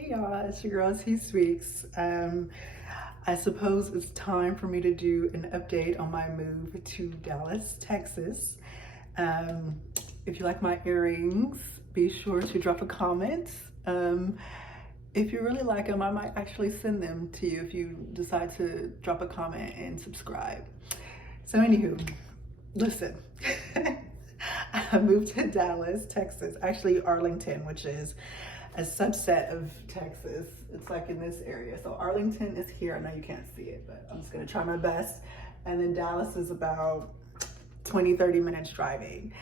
Hey y'all, it's your girl T Speaks. I suppose it's time for me to do an update on my move to Dallas, Texas. Um, if you like my earrings, be sure to drop a comment. If you really like them, I might actually send them to you if you decide to drop a comment and subscribe. So anywho, listen. I moved to Dallas, Texas, actually Arlington, which is a subset of Texas. It's like in this area. So Arlington is here. I know you can't see it, but I'm just gonna try my best. And then Dallas is about 20-30 minutes driving.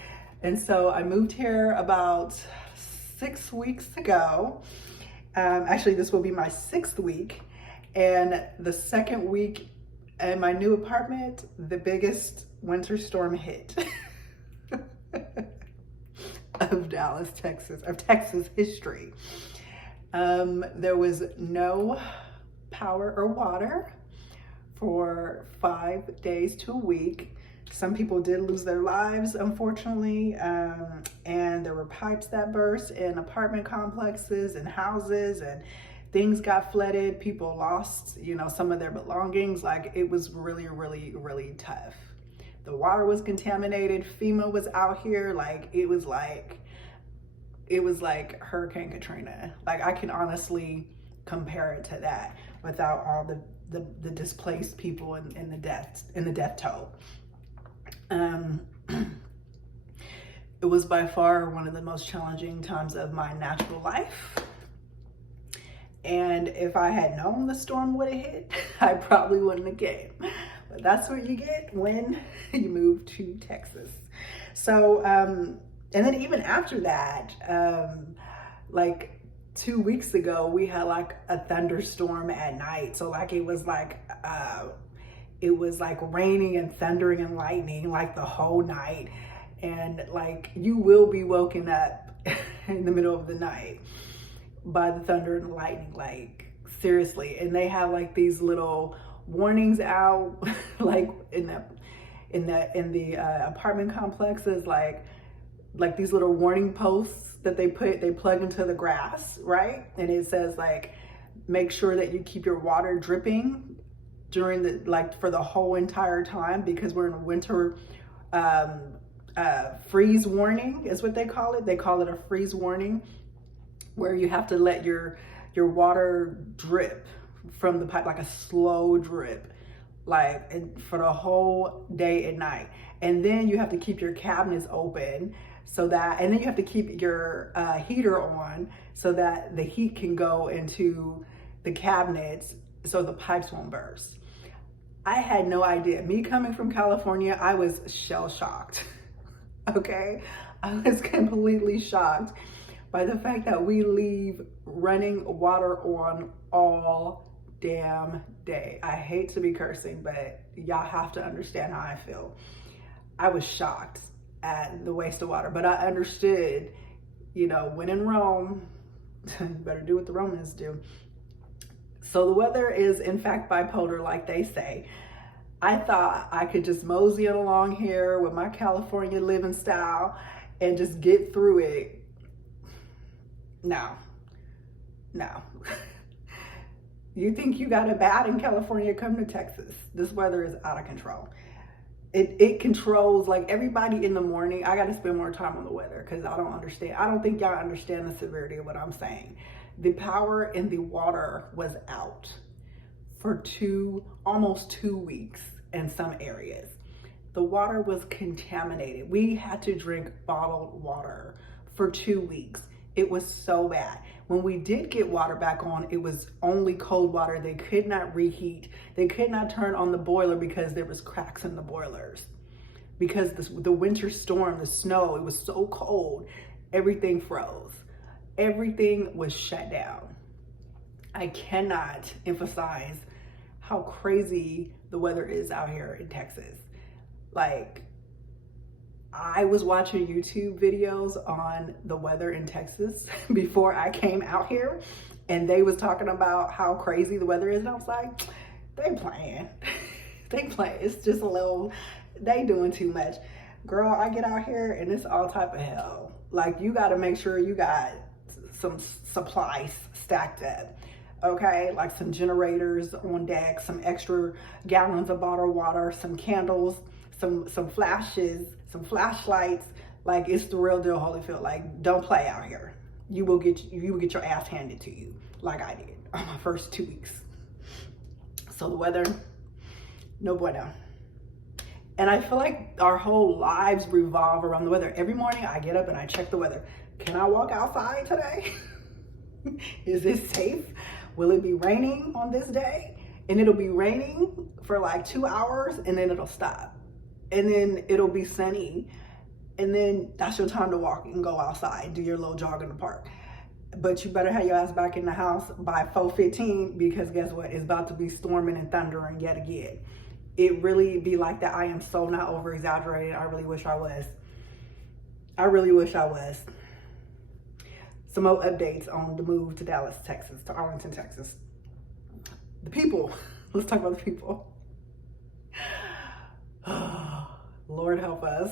And so I moved here about 6 weeks ago. Actually, this will be my 6th week. And the 2nd week in my new apartment, the biggest winter storm hit. Of Dallas, Texas, of Texas history. There was no power or water for 5 days to a week. Some people did lose their lives, unfortunately, and there were pipes that burst in apartment complexes and houses, and things got flooded. People lost, some of their belongings. Like, it was really, really, really tough. The water was contaminated. FEMA was out here. It was like Hurricane Katrina. Like, I can honestly compare it to that without all the displaced people and the death toll. It was by far one of the most challenging times of my natural life. And if I had known the storm would have hit, I probably wouldn't have came. But that's what you get when you move to Texas. So, and then even after that, like 2 weeks ago, we had like a thunderstorm at night. So it was like raining and thundering and lightning like the whole night. And like, you will be woken up in the middle of the night by the thunder and lightning, like seriously. And they have like these little warnings out, like in the apartment complexes, like these little warning posts that they plug into the grass, right? And it says like, make sure that you keep your water dripping during for the whole entire time, because we're in a winter freeze warning is what they call it. They call it a freeze warning, where you have to let your water drip from the pipe, like a slow drip, for the whole day and night. And then you have to keep your cabinets open and then you have to keep your heater on so that the heat can go into the cabinets so the pipes won't burst. I had no idea. Me coming from California, I was shell shocked. Okay? I was completely shocked by the fact that we leave running water on all damn day. I hate to be cursing, but y'all have to understand how I feel. I was shocked at the waste of water, but I understood, when in Rome, you better do what the Romans do. So the weather is in fact bipolar, like they say. I thought I could just mosey it along here with my California living style and just get through it. No. You think you got it bad in California, come to Texas. This weather is out of control. It controls, like, everybody in the morning. I got to spend more time on the weather because I don't understand. I don't think y'all understand the severity of what I'm saying. The power in the water was out for almost 2 weeks in some areas. The water was contaminated. We had to drink bottled water for 2 weeks. It was so bad. When we did get water back on, it was only cold water. They could not reheat. They could not turn on the boiler because there was cracks in the boilers. Because the winter storm, the snow, it was so cold, everything froze. Everything was shut down. I cannot emphasize how crazy the weather is out here in Texas. Like, I was watching YouTube videos on the weather in Texas before I came out here, and they was talking about how crazy the weather is, and I was like, they playing. It's just they doing too much. Girl, I get out here and it's all type of hell. Like, you got to make sure you got supplies stacked up. Okay, like some generators on deck, some extra gallons of bottled water, some candles, some flashes, some flashlights. Like, it's the real deal, Holyfield. Like, don't play out here. You will get your ass handed to you, like I did on my first 2 weeks. So the weather, no bueno. And I feel like our whole lives revolve around the weather. Every morning I get up and I check the weather. Can I walk outside today? Is it safe? Will it be raining on this day? And it'll be raining for like 2 hours and then it'll stop. And then it'll be sunny. And then that's your time to walk and go outside, do your little jog in the park. But you better have your ass back in the house by 4:15, because guess what? It's about to be storming and thundering yet again. It really be like that. I am so not over exaggerated. I really wish I was. I really wish I was. Some more updates on the move to Dallas, Texas, to Arlington, Texas. The people. Let's talk about the people. Lord help us.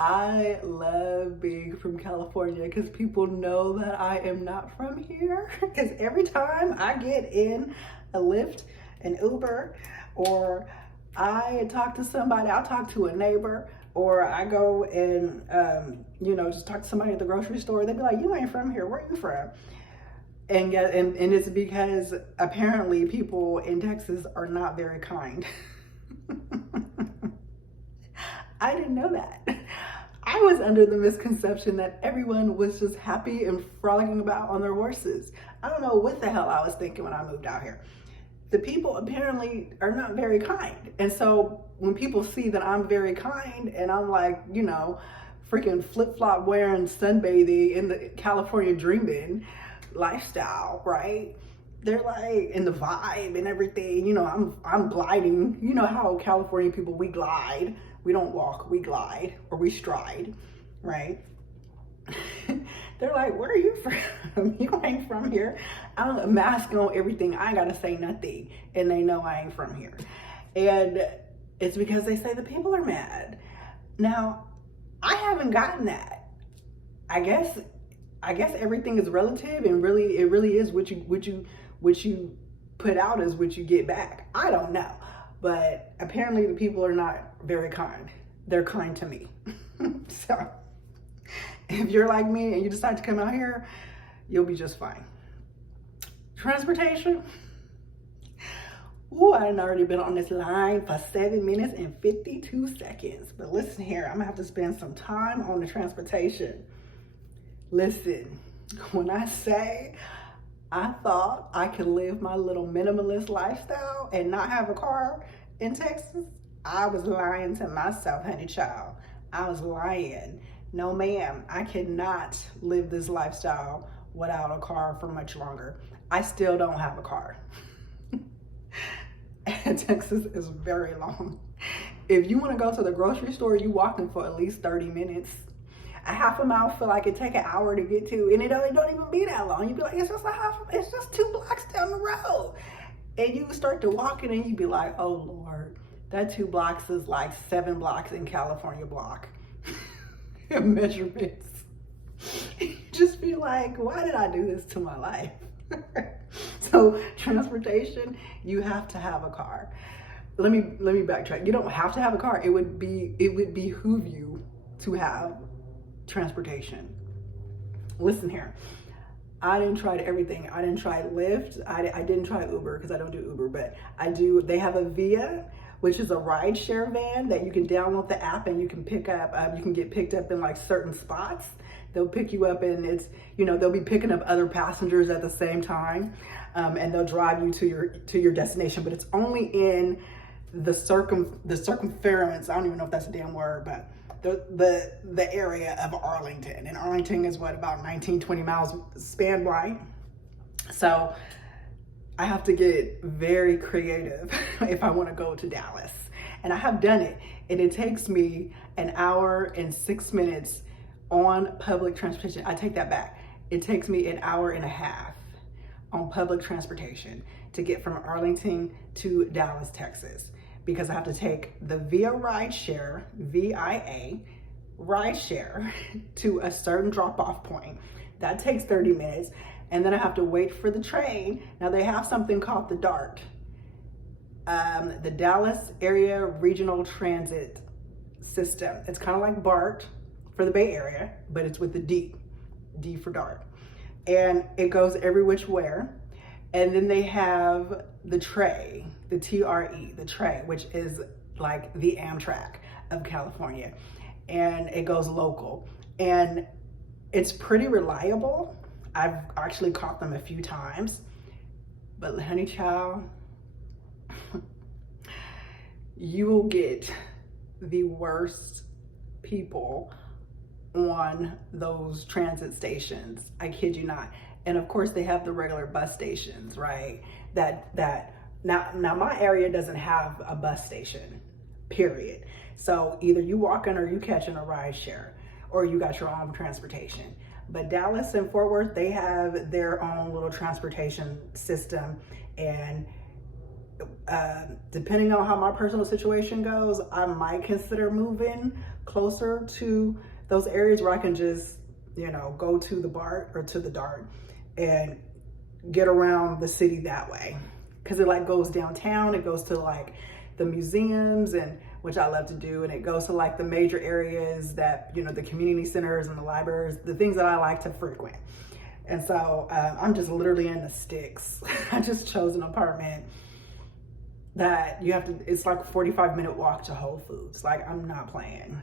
I love being from California because people know that I am not from here. Because every time I get in a Lyft, an Uber, or I talk to somebody, I'll talk to a neighbor, or I go and, just talk to somebody at the grocery store, they'd be like, you ain't from here, where are you from? And it's because apparently people in Texas are not very kind. I didn't know that. I was under the misconception that everyone was just happy and frolicking about on their horses. I don't know what the hell I was thinking when I moved out here. The people apparently are not very kind. And so when people see that I'm very kind and I'm like, freaking flip-flop wearing, sunbathing in the California dreaming lifestyle, right? They're like, in the vibe and everything, I'm gliding. You know how California people, we glide. We don't walk, we glide, or we stride, right? They're like, where are you from? You ain't from here. I'm a mask on everything. I ain't gotta say nothing. And they know I ain't from here. And it's because they say the people are mad. Now, I haven't gotten that. I guess everything is relative, and it really is what you put out is what you get back. I don't know. But apparently the people are not very kind. They're kind to me. So if you're like me and you decide to come out here, you'll be just fine. Transportation. Ooh, I had already been on this line for 7 minutes and 52 seconds. But listen here, I'm gonna have to spend some time on the transportation. Listen, when I say I thought I could live my little minimalist lifestyle and not have a car in Texas, I was lying to myself, honey child. I was lying. No, ma'am, I cannot live this lifestyle without a car for much longer. I still don't have a car. And Texas is very long. If you want to go to the grocery store, you walking for at least 30 minutes. A half a mile feel like it take an hour to get to, and it don't even be that long. You be like, it's just 2 blocks down the road. And you start to walk it and you be like, oh Lord, that 2 blocks is like 7 blocks in California block. Measurements. You just be like, why did I do this to my life? So transportation, you have to have a car. Let me backtrack. You don't have to have a car. It would behoove you to have transportation. Listen here, I didn't try everything. I didn't try Lyft. I didn't try Uber because I don't do Uber, but they have a Via, which is a rideshare van that you can download the app and you can pick up. You can get picked up in like certain spots. They'll pick you up and it's, they'll be picking up other passengers at the same time, and they'll drive you to your destination. But it's only in the circumference. I don't even know if that's a damn word, but the area of Arlington. And Arlington is what, about 19-20 miles span wide. So I have to get very creative if I want to go to Dallas. And I have done it. And it takes me an hour and 6 minutes on public transportation. I take that back. It takes me an hour and a half on public transportation to get from Arlington to Dallas, Texas, because I have to take the VIA rideshare, VIA rideshare, to a certain drop-off point. That takes 30 minutes. And then I have to wait for the train. Now they have something called the DART, the Dallas Area Regional Transit System. It's kind of like BART for the Bay Area, but it's with the D for DART. And it goes every which where. And then they have the TRE, the TRE, the TRE, which is like the Amtrak of California. And it goes local. And it's pretty reliable. I've actually caught them a few times. But honey child, you will get the worst people on those transit stations. I kid you not. And of course they have the regular bus stations, right? Now my area doesn't have a bus station, period. So either you walking or you catching a ride share, or you got your own transportation. But Dallas and Fort Worth, they have their own little transportation system. And depending on how my personal situation goes, I might consider moving closer to those areas where I can just, you know, go to the BART or to the DART and get around the city that way. Cause it like goes downtown, it goes to like the museums, and which I love to do, and it goes to like the major areas that, you know, the community centers and the libraries, the things that I like to frequent. And so I'm just literally in the sticks. I just chose an apartment that you have to, it's like a 45-minute walk to Whole Foods. Like, I'm not playing,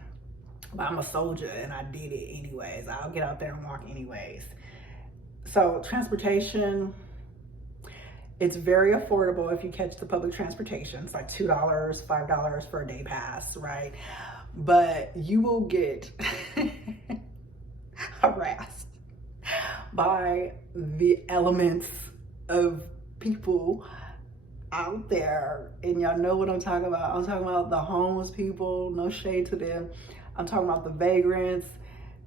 but I'm a soldier and I did it anyways. I'll get out there and walk anyways. So transportation, it's very affordable if you catch the public transportation. It's like $2, $5 for a day pass, right? But you will get harassed by the elements of people out there. And y'all know what I'm talking about. I'm talking about the homeless people, no shade to them. I'm talking about the vagrants,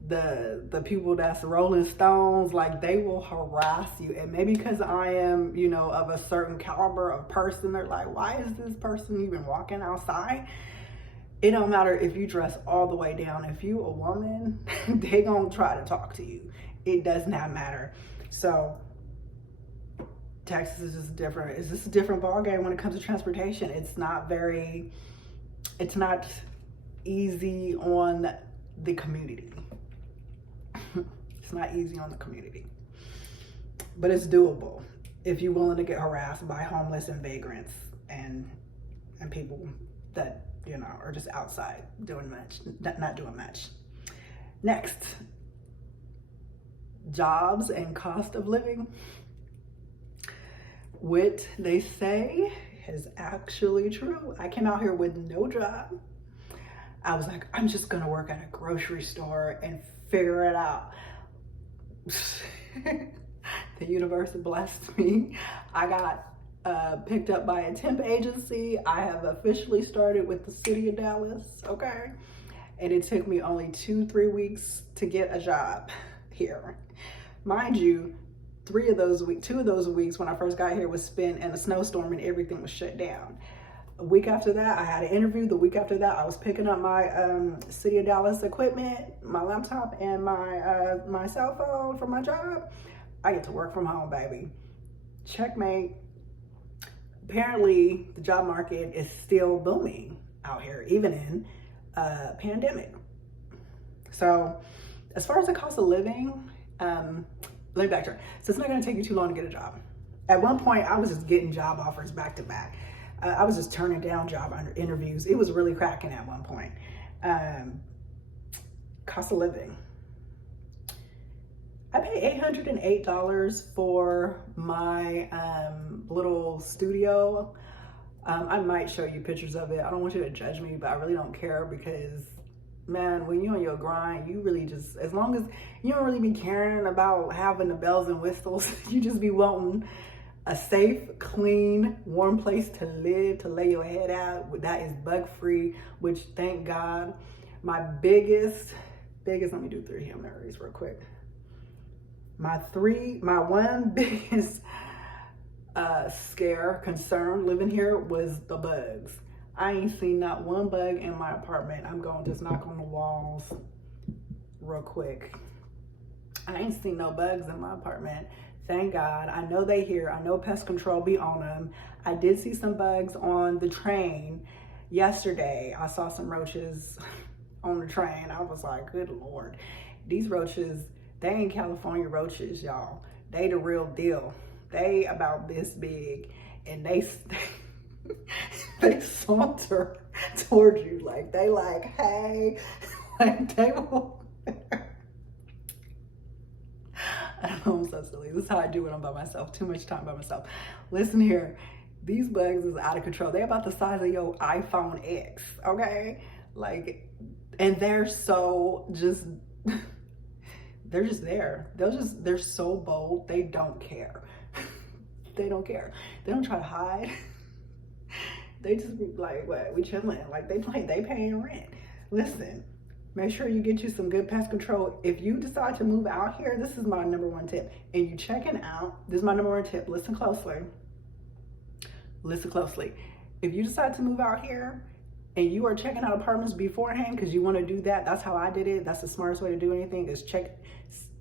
the people that's Rolling Stones. Like, they will harass you. And maybe because I am, you know, of a certain caliber of person, they're like, why is this person even walking outside? It don't matter if you dress all the way down. If you a woman, they gonna try to talk to you. It does not matter. So Texas is just different. It's just a different ballgame when it comes to transportation. It's not easy on the community. It's not easy on the community, but it's doable if you're willing to get harassed by homeless and vagrants and people that, you know, are just outside doing much, not doing much. Next, jobs and cost of living. What they say is actually true. I came out here with no job. I was like, I'm just gonna work at a grocery store and figure it out. The universe blessed me. I got picked up by a temp agency. I have officially started with the city of Dallas, okay? And it took me only 2-3 weeks to get a job here. Mind you, 2 of those weeks when I first got here was spent in a snowstorm and everything was shut down. A week after that, I had an interview. The week after that, I was picking up my City of Dallas equipment, my laptop, and my cell phone for my job. I get to work from home, baby. Checkmate. Apparently, the job market is still booming out here, even in pandemic. So, as far as the cost of living, let me backtrack. So it's not going to take you too long to get a job. At one point, I was just getting job offers back to back. I was just turning down job interviews. It was really cracking at one point. Cost of living. I paid $808 for my little studio. I might show you pictures of it. I don't want you to judge me, but I really don't care because, man, when you're on your grind, you really just, as long as you don't really be caring about having the bells and whistles, you just be wanting a safe, clean, warm place to live, to lay your head out. That is bug free, which thank God. My biggest, let me do 3 Hail Marys real quick. My one biggest concern living here was the bugs. I ain't seen not one bug in my apartment. I'm going to just knock on the walls real quick. I ain't seen no bugs in my apartment. Thank God. I know they here. I know pest control be on them. I did see some bugs on the train yesterday. I saw some roaches on the train. I was like, good Lord. These roaches, they ain't California roaches, y'all. They the real deal. They about this big, and they they saunter towards you. Like, they like, hey, like they will. I don't know, I'm so silly. This is how I do when I'm by myself. Too much time by myself. Listen here. These bugs is out of control. They're about the size of your iPhone X, okay? Like, and they're so just, they're just there. They're so bold. They don't care. They don't care. They don't try to hide. They just be like, what? We chilling. Like, they paying rent. Listen. Make sure you get you some good pest control. If you decide to move out here, this is my #1 tip. And you checking out, this is my #1 tip. Listen closely. Listen closely. If you decide to move out here and you are checking out apartments beforehand because you want to do that, that's how I did it. That's the smartest way to do anything, is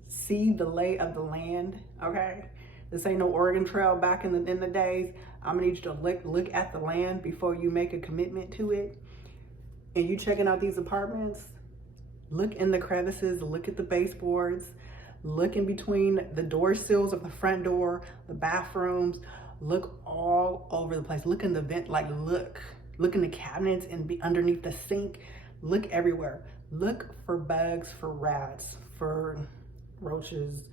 see the lay of the land, okay? This ain't no Oregon Trail back in the days. I'm gonna need you to look at the land before you make a commitment to it. And you checking out these apartments, look in the crevices, look at the baseboards, look in between the door sills of the front door, the bathrooms, look all over the place. Look in the vent, like look in the cabinets and be underneath the sink. Look everywhere. Look for bugs, for rats, for roaches.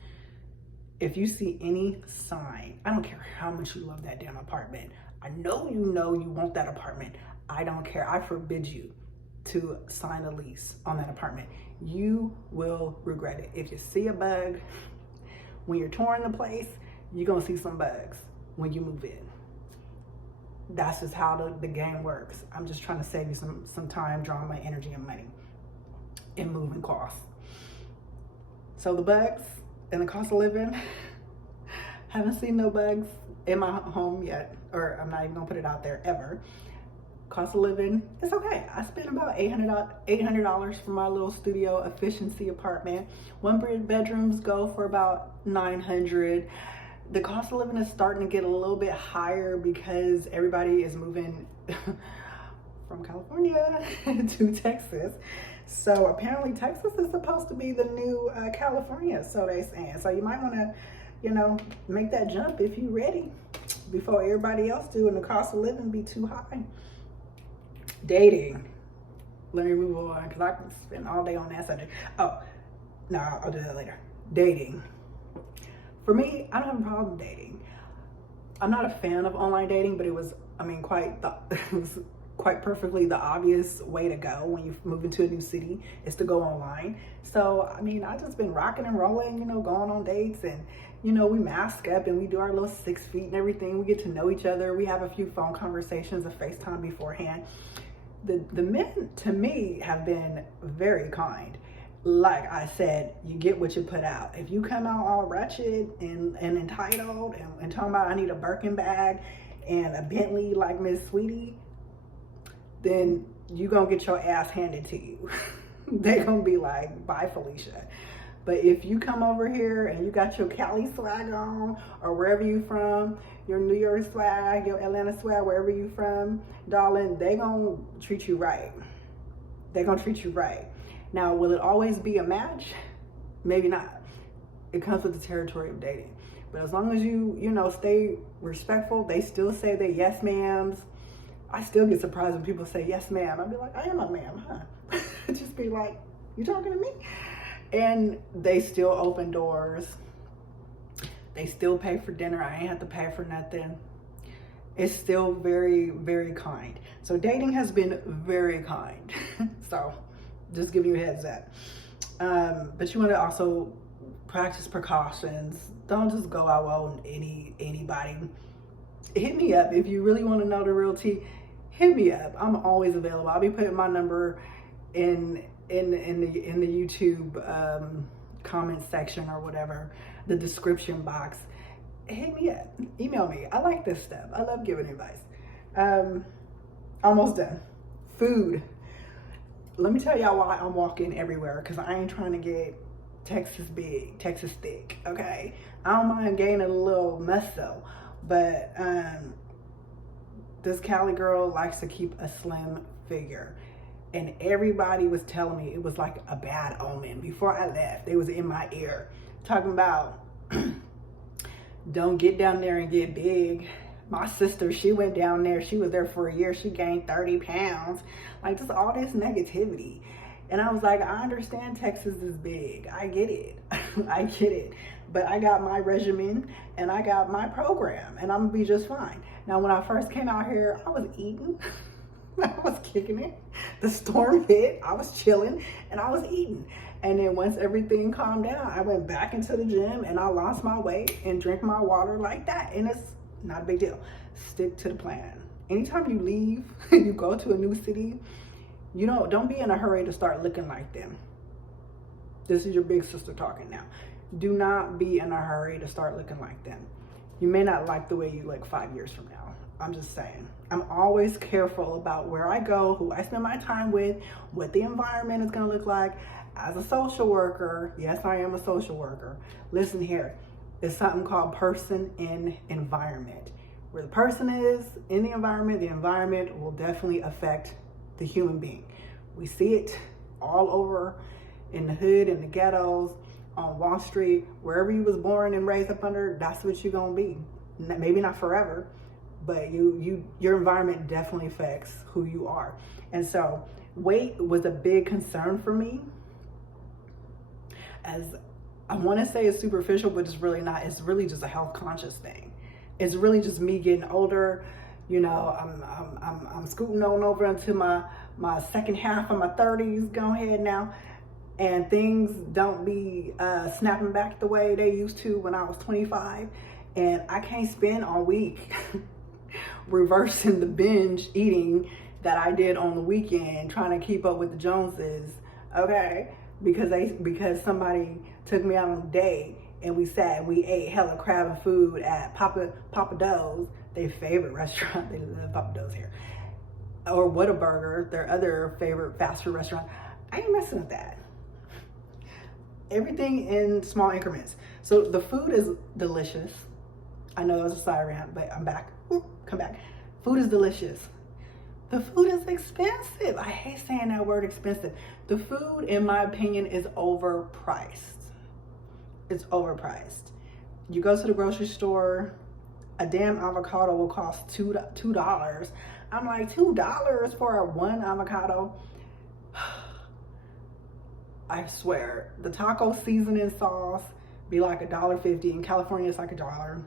If you see any sign, I don't care how much you love that damn apartment. I know you want that apartment. I don't care. I forbid you to sign a lease on that apartment. You will regret it. If you see a bug, when you're touring the place, you're gonna see some bugs when you move in. That's just how the game works. I'm just trying to save you some time, drama, energy, and money, and moving costs. So the bugs and the cost of living, haven't seen no bugs in my home yet, or I'm not even gonna put it out there ever. Cost of living, it's okay. I spent about $800 for my little studio efficiency apartment. 1 bedrooms go for about $900. The cost of living is starting to get a little bit higher because everybody is moving from California to Texas. So apparently Texas is supposed to be the new California, so they saying. So you might want to, make that jump if you're ready before everybody else do and the cost of living be too high. Dating. Let me move on because I can spend all day on that subject. Oh, no, I'll do that later. Dating. For me, I don't have a problem dating. I'm not a fan of online dating, but it was, quite perfectly the obvious way to go when you move into a new city is to go online. So, I just been rocking and rolling, going on dates, and, we mask up and we do our little 6 feet and everything. We get to know each other. We have a few phone conversations, a FaceTime beforehand. The men, to me, have been very kind. Like I said, you get what you put out. If you come out all wretched and entitled and talking about I need a Birkin bag and a Bentley like Miss Sweetie, then you gonna get your ass handed to you. They gonna be like, bye Felicia. But if you come over here and you got your Cali swag on, or wherever you from, your New York swag, your Atlanta swag, wherever you from, darling, they gonna treat you right. They gonna treat you right. Now, will it always be a match? Maybe not. It comes with the territory of dating. But as long as you stay respectful, they still say they yes ma'ams. I still get surprised when people say yes ma'am. I'd be like, I am a ma'am, huh? Just be like, you talking to me? And they still open doors. They still pay for dinner. I ain't have to pay for nothing. It's still very, very kind. So dating has been very kind. So just giving you a heads up. But you want to also practice precautions. Don't just go out on anybody. Hit me up if you really want to know the real tea. Hit me up. I'm always available. I'll be putting my number in the YouTube comment section or whatever, the description box. Hit me up. Email me. I like this stuff. I love giving advice. Almost done. Food. Let me tell y'all why I'm walking everywhere, because I ain't trying to get Texas big, Texas thick, okay? I don't mind gaining a little muscle, but this Cali girl likes to keep a slim figure. And everybody was telling me it was like a bad omen. Before I left, they was in my ear talking about, don't get down there and get big. My sister, she went down there. She was there for a year. She gained 30 pounds. Like, just all this negativity. And I was like, I understand Texas is big. I get it. I get it. But I got my regimen and I got my program and I'm gonna be just fine. Now, when I first came out here, I was eating. I was kicking it. The storm hit. I was chilling and I was eating. And then once everything calmed down, I went back into the gym and I lost my weight and drink my water like that. And it's not a big deal. Stick to the plan. Anytime you leave, you go to a new city, don't be in a hurry to start looking like them. This is your big sister talking now. Do not be in a hurry to start looking like them. You may not like the way you look 5 years from now. I'm just saying. I'm always careful about where I go, who I spend my time with, what the environment is going to look like. As a social worker, yes, I am a social worker. Listen here, it's something called person in environment. Where the person is in the environment will definitely affect the human being. We see it all over in the hood, in the ghettos, on Wall Street, wherever you was born and raised up under, that's what you're going to be. Maybe not forever, but your environment definitely affects who you are. And so weight was a big concern for me. As I want to say it's superficial, but it's really not. It's really just a health conscious thing. It's really just me getting older. I'm scooting on over into my second half of my 30s. Go ahead now. And things don't be snapping back the way they used to when I was 25. And I can't spend all week reversing the binge eating that I did on the weekend, trying to keep up with the Joneses, okay? Because somebody took me out on a date and we sat and we ate hella crab and food at Papa Do's, their favorite restaurant. They love Papa Do's here. Or Whataburger, their other favorite fast food restaurant. I ain't messing with that. Everything in small increments. So the food is delicious. I know that was a siren, but I'm back. Ooh, come back. Food is delicious. The food is expensive. I hate saying that word, expensive. The food, in my opinion, is overpriced. It's overpriced. You go to the grocery store, a damn avocado will cost $2. I'm like, $2 for one avocado? I swear, the taco seasoning sauce be like $1.50. In California, it's like $1.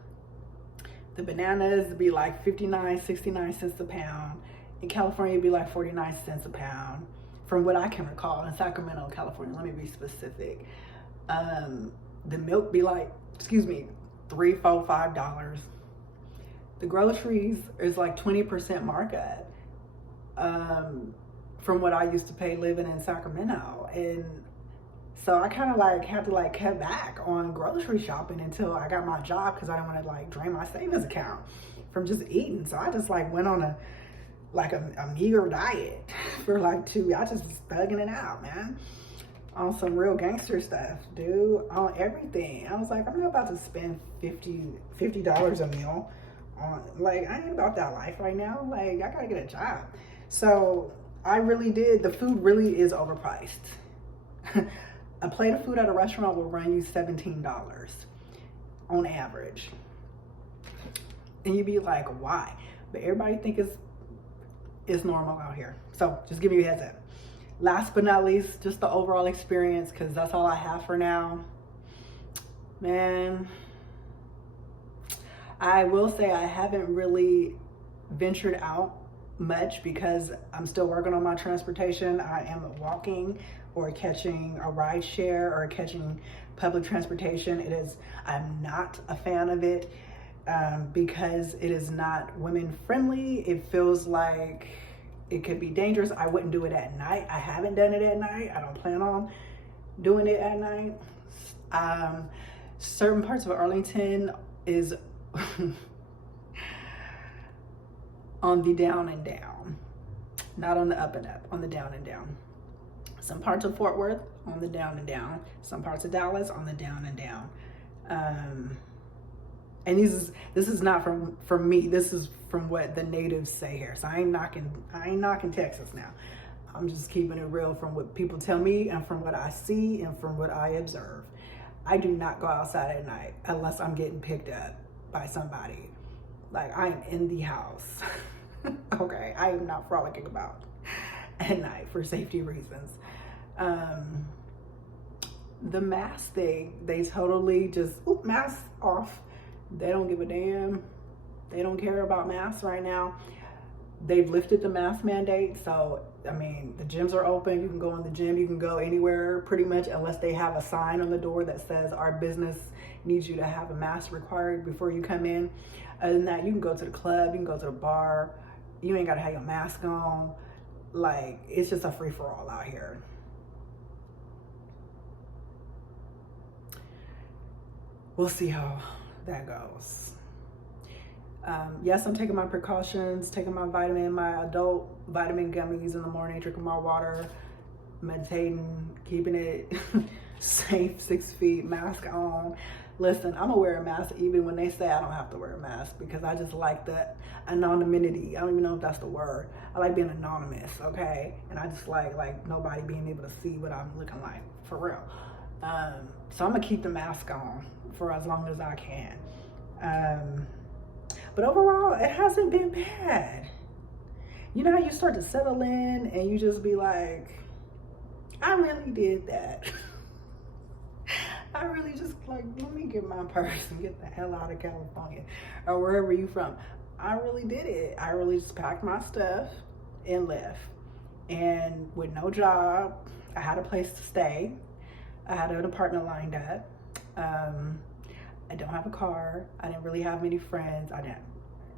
The bananas be like 59, 69 cents a pound. In California, it'd be like 49 cents a pound, from what I can recall. In Sacramento, California, let me be specific. The milk be like, $3, $4, $5. The groceries is like 20% markup from what I used to pay living in Sacramento. And so I kind of like had to like cut back on grocery shopping until I got my job, because I didn't want to like drain my savings account from just eating. So I just like went on a meager diet for like 2 weeks. I just was thugging it out, man, on some real gangster stuff, dude, on everything. I was like, I'm not about to spend $50 a meal on, like, I ain't about that life right now. Like, I gotta get a job. So I really did. The food really is overpriced. A plate of food at a restaurant will run you $17 on average. And you'd be like, why? But everybody think it's normal out here. So just give me a heads up. Last but not least, just the overall experience, because that's all I have for now. Man, I will say I haven't really ventured out much because I'm still working on my transportation. I am walking or catching a ride share or catching public transportation. I'm not a fan of it because it is not women friendly. It feels like it could be dangerous. I wouldn't do it at night. I haven't done it at night. I don't plan on doing it at night. Certain parts of Arlington is on the down and down, not on the up and up, on the down and down. Some parts of Fort Worth on the down and down. Some parts of Dallas on the down and down. And this is not from me. This is from what the natives say here. So I ain't knocking Texas now. I'm just keeping it real from what people tell me and from what I see and from what I observe. I do not go outside at night unless I'm getting picked up by somebody. Like, I am in the house. Okay, I am not frolicking about at night for safety reasons. The mask thing, they totally just, mask off. They don't give a damn. They don't care about masks right now. They've lifted the mask mandate. So, I mean, the gyms are open. You can go in the gym. You can go anywhere pretty much unless they have a sign on the door that says our business needs you to have a mask required before you come in. Other than that, you can go to the club. You can go to the bar. You ain't got to have your mask on. Like, it's just a free-for-all out here. We'll see how that goes. Yes, I'm taking my precautions, taking my adult vitamin gummies in the morning, drinking my water, meditating, keeping it safe, 6 feet, mask on. Listen, I'm gonna wear a mask even when they say I don't have to wear a mask, because I just like the anonymity. I don't even know if that's the word. I like being anonymous, okay? And I just like nobody being able to see what I'm looking like, for real. So I'm gonna keep the mask on for as long as I can. But overall, it hasn't been bad. You know how you start to settle in and you just be like, I really did that. I really just like, let me get my purse and get the hell out of California or wherever you from. I really did it. I really just packed my stuff and left. And with no job, I had a place to stay. I had an apartment lined up. I don't have a car. I didn't really have many friends. I didn't have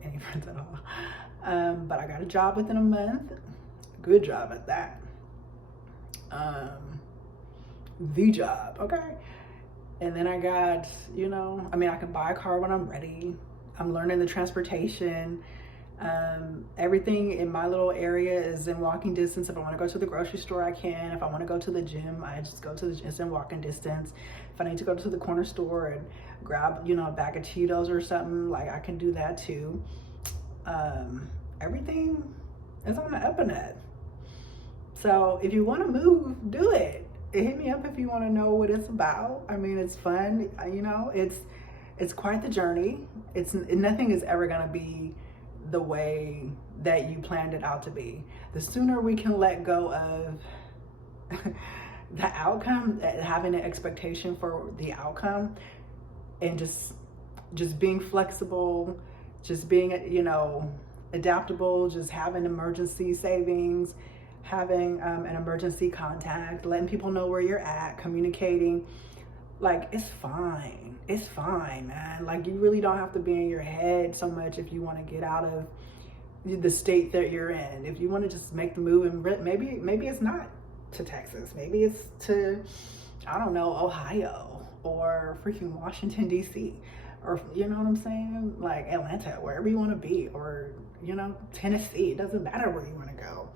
any friends at all. But I got a job within a month. Good job at that. The job, okay? And then I got, I can buy a car when I'm ready. I'm learning the transportation. Everything in my little area is in walking distance. If I want to go to the grocery store, I can. If I want to go to the gym, I just go to the gym. It's in walking distance. If I need to go to the corner store and grab, a bag of Cheetos or something, like, I can do that too. Everything is on the up and up. So if you want to move, do it. Hit me up if you want to know what it's about. I mean, it's fun. It's quite the journey. Nothing is ever going to be the way that you planned it out to be. The sooner we can let go of the outcome, having an expectation for the outcome, and just being flexible, just being, adaptable, just having emergency savings, having an emergency contact, letting people know where you're at, communicating. Like, it's fine. It's fine, man. Like, you really don't have to be in your head so much if you want to get out of the state that you're in. If you want to just make the move, and maybe it's not to Texas. Maybe it's to, I don't know, Ohio or freaking Washington, D.C. Or, you know what I'm saying? Like Atlanta, wherever you want to be, or, Tennessee. It doesn't matter where you want to go.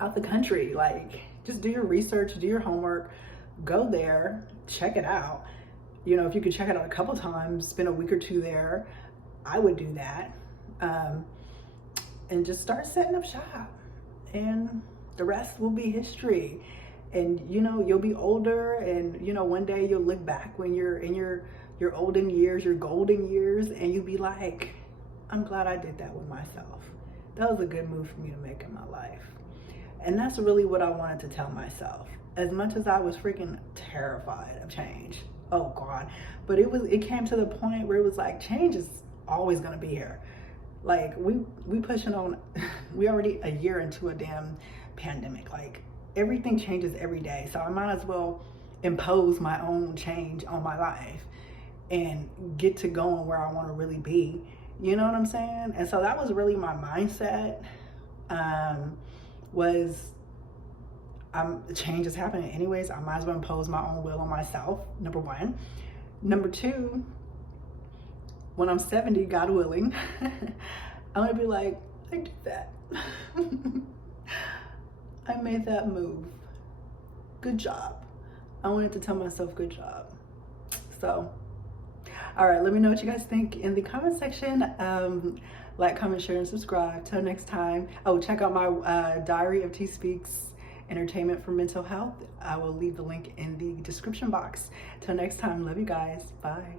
Out the country, like, just do your research, do your homework, go there, check it out. If you could check it out a couple times, spend a week or two there, I would do that. And just start setting up shop. And the rest will be history. And, you'll be older, and, one day you'll look back when you're in your olden years, your golden years, and you'll be like, I'm glad I did that with myself. That was a good move for me to make in my life. And that's really what I wanted to tell myself. As much as I was freaking terrified of change, oh God, but it came to the point where it was like, change is always gonna be here. Like, we pushing on, we already a year into a damn pandemic. Like, everything changes every day. So I might as well impose my own change on my life and get to going where I want to really be. You know what I'm saying? And so that was really my mindset. Change is happening anyways. I might as well impose my own will on myself, number one. Number two, when I'm 70, God willing, I'm gonna be like, I did that. I made that move. good job. I wanted to tell myself good job. So, all right, let me know what you guys think in the comment section. Like, comment, share, and subscribe. Till next time. Oh, check out my Diary of T Speaks Entertainment for Mental Health. I will leave the link in the description box. Till next time, love you guys. Bye.